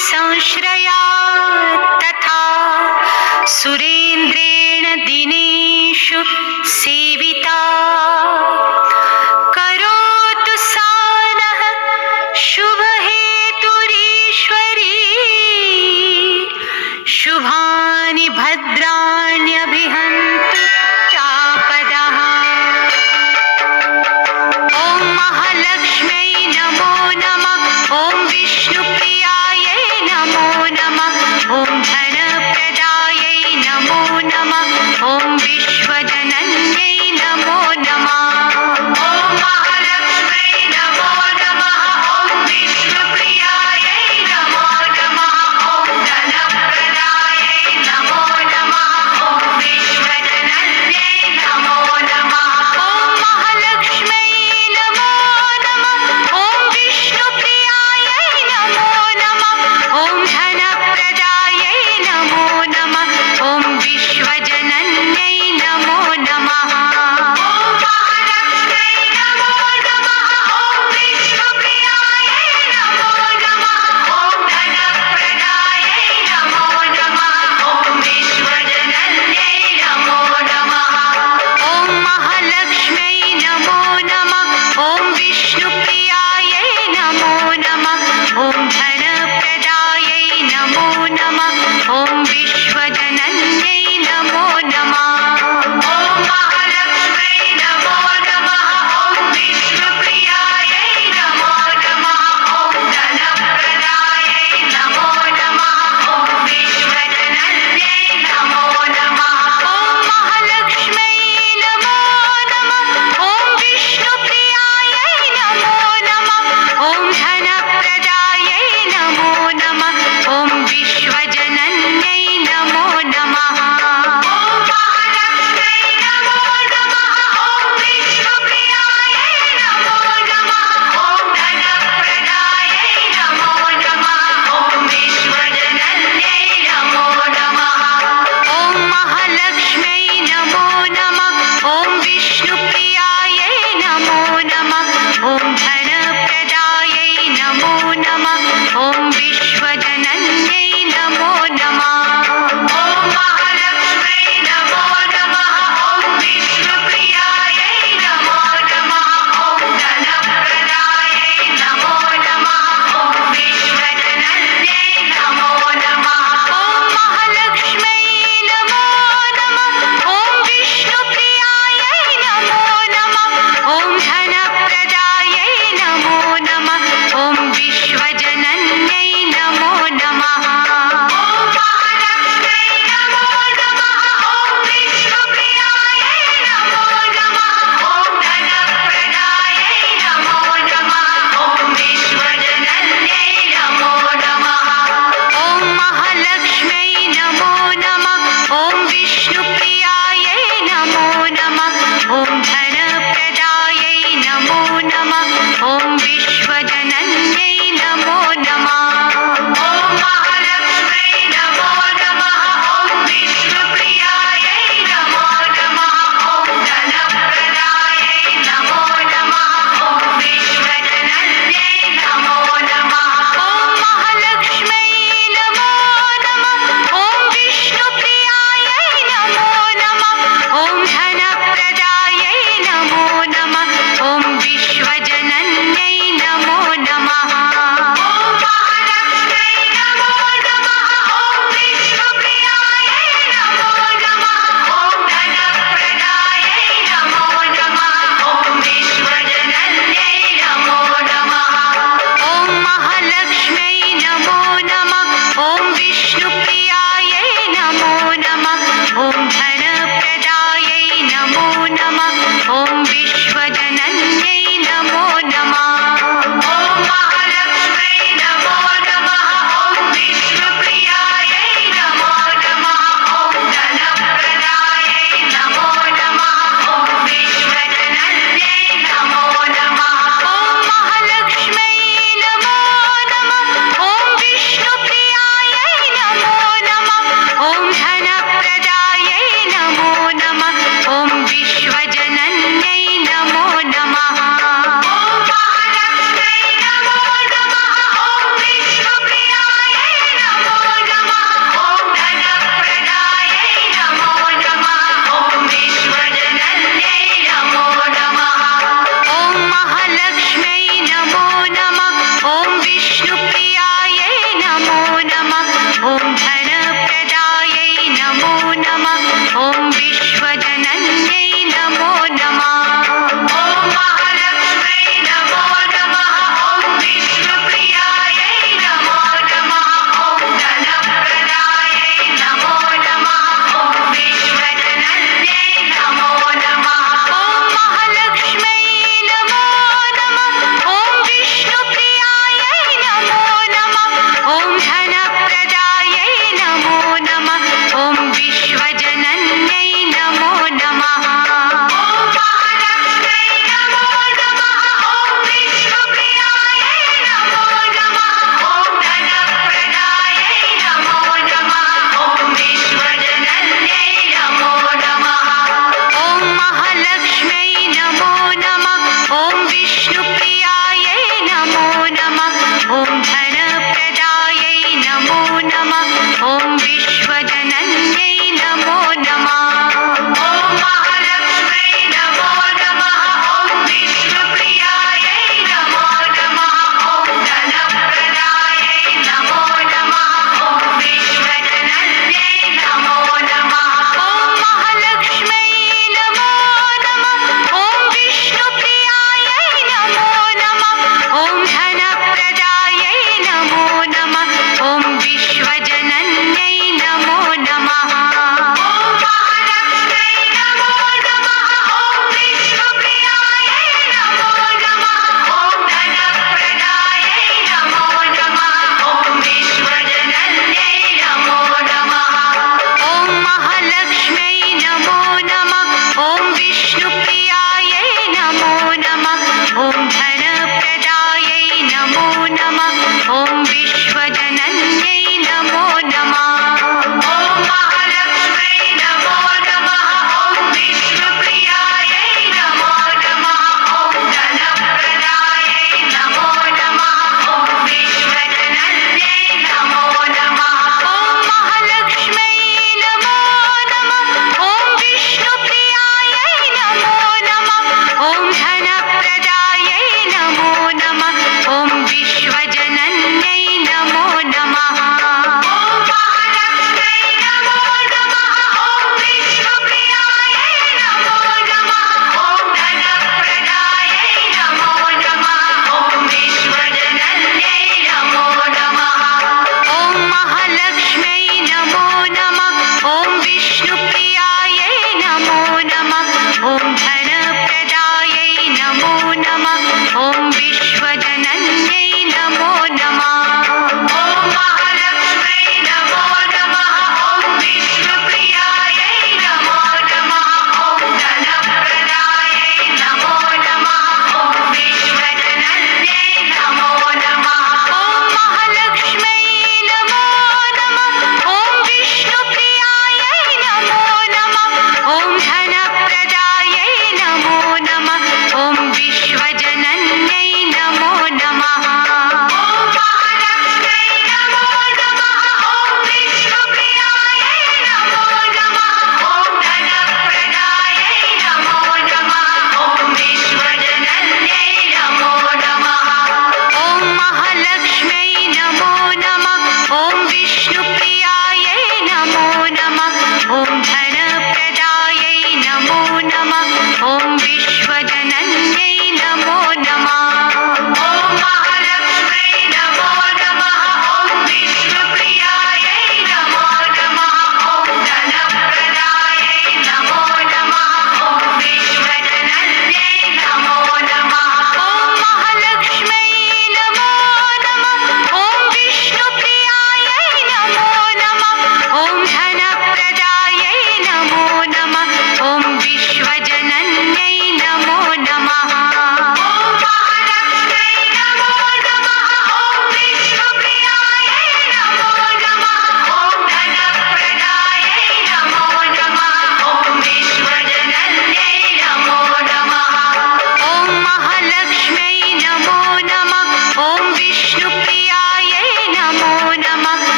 संश्रया तथा सुरेन्द्रेण दिनेषु सेविता करोतु सा नः शुभहेतुरीश्वरी शुभानि भद्राण्यभिहन्तु चापदः। ॐ महालक्ष्म्यै नमो नमः। ॐ विष्णुप्रियायै नमो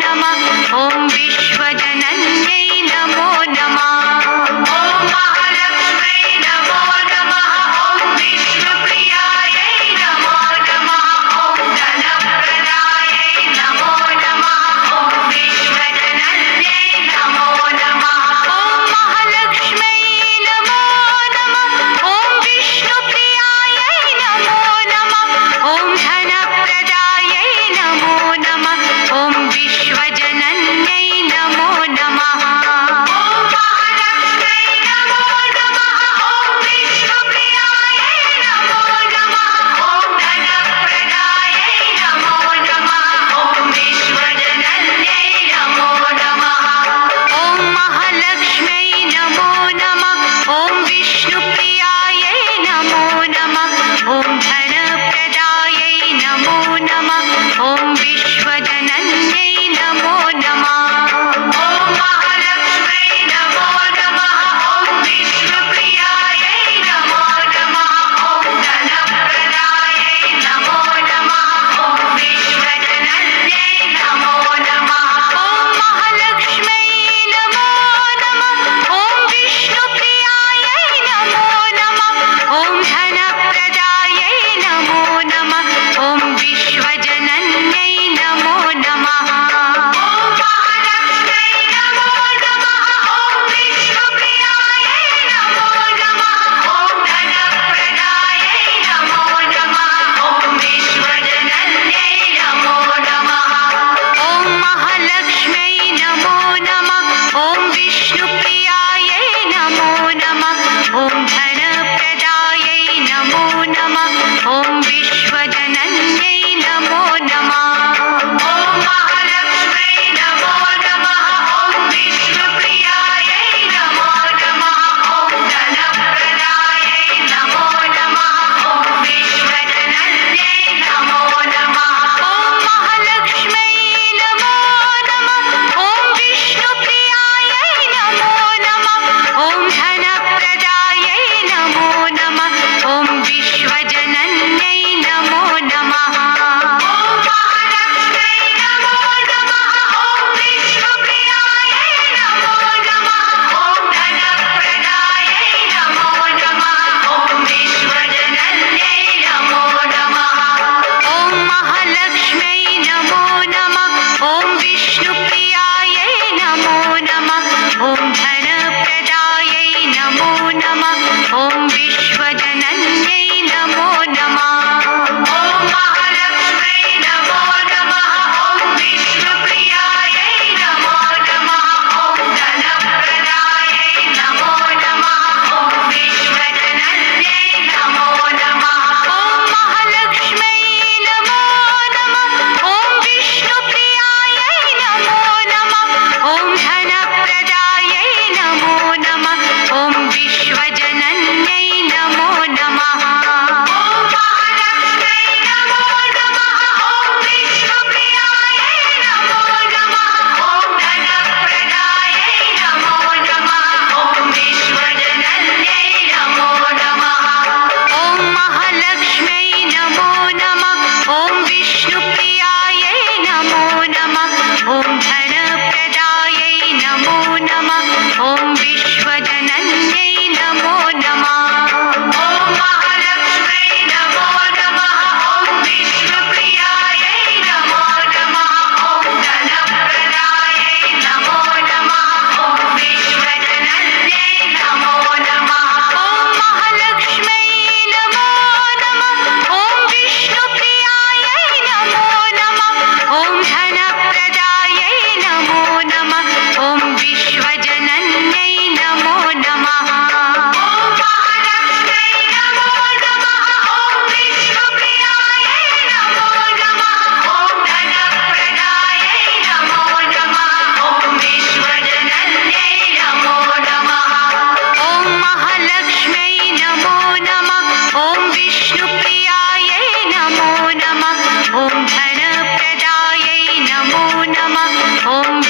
नमः ॐ विश्वजनन्यै नमो नमः ॐ महालक्ष्मै नमो नमः ॐ विष्णुप्रियायै नमो नमः ॐ धनप्रदायै नमो नमः ॐ विश्वजनन्यै नमो नमः ॐ महालक्ष्मै नमो नमः ॐ विष्णुप्रियायै नमो नमः ॐ धनप्रदायै नमो नमः ॐ विश्वजनन्यै नमो नमः ॐ महालक्ष्मै नमो नमः ॐ विष्णुप्रियायै नमो नमः ॐ धनप्रदायै नमो नमः ॐ विश्वजनन्यै नमो नमः ॐ महालक्ष्मै नमो नमः ॐ विष्णुप्रियायै नमो नमः ॐ धनप्रदायै नमो नमः ॐ विश्वजनन्यै नमो नमः ॐ महालक्ष्मै नमो नमः ॐ विष्णुप्रियायै नमो नमः ॐ धनप्रदायै नमो नमः ॐ विश्वजनन्यै नमो नमः ॐ महालक्ष्मै नमो नमः ॐ विष्णुप्रियायै नमो नमः ॐ धनप्रदायै नमो नमः ॐ विश्वजनन्यै नमो नमः ॐ महालक्ष्मै नमो नमः ॐ विष्णुप्रियायै नमो नमः ॐ धनप्रदायै नमो नमः ॐ विश्वजनन्यै नमो नमः ॐ महालक्ष्मै नमो नमः ॐ विष्णुप्रियायै नमो नमः ॐ धनप्रदायै नमो नमः ॐ विश्वजनन्यै नमो नमः ॐ महालक्ष्मै नमो नमः ॐ विष्णुप्रियायै नमो नमः ॐ धनप्रदायै नमो नमः ॐ विश्वजनन्यै नमो नमः ॐ महालक्ष्मै नमो नमः ॐ विष्णुप्रियायै नमो नमः ॐ धनप्रदायै नमो नमः ॐ विश्वजनन्यै नमो नमः ॐ महालक्ष्मै नमो नमः ॐ विष्णुप्रियायै नमो नमः ॐ धनप्रदायै नमो नमः ॐ विश्वजनन्यै नमो नमः ॐ महालक्ष्मै नमो नमः ॐ विष्णुप्रियायै नमो नमः ॐ धनप्रदायै नमो नमः ॐ विश्वजनन्यै नमो नमः ॐ महालक्ष्मै नमो नमः ॐ विष्णुप्रियायै नमो नमः ॐ धनप्रदायै नमो नमः ॐ विश्वजनन्यै नमो नमः ॐ महालक्ष्मै नमो नमः ॐ विष्णुप्रियायै नमो नमः ॐ धनप्रदायै नमो नमः ॐ विश्वजनन्यै नमो नमः ॐ महालक्ष्मै नमो नमः ॐ विष्णुप्रियायै नमो नमः ॐ धनप्रदायै नमो नमः ॐ विश्वजनन्यै नमो नमः ॐ महालक्ष्मै नमो नमः ॐ विष्णुप्रियायै नमो नमः ॐ धनप्रदायै नमो नमः ॐ विश्वजनन्यै नमो नमः ॐ महालक्ष्मै नमो नमः ॐ विष्णुप्रियायै नमो नमः ॐ धनप्रदायै नमो नमः ॐ विश्वजनन्यै नमो नमः ॐ महालक्ष्मै नमो नमः ॐ विष्णुप्रियायै नमो नमः ॐ धनप्रदायै नमो नमः ॐ विश्वजनन्यै नमो नमः ॐ महालक्ष्मै नमो नमः ॐ विष्णुप्रियायै नमो नमः ॐ धनप्रदायै नमो नमः ॐ विश्वजनन्यै नमो नमः ॐ महालक्ष्मै नमो नमः ॐ विष्णुप्रियायै नमो नमः ॐ धनप्रदायै नमो नमः ॐ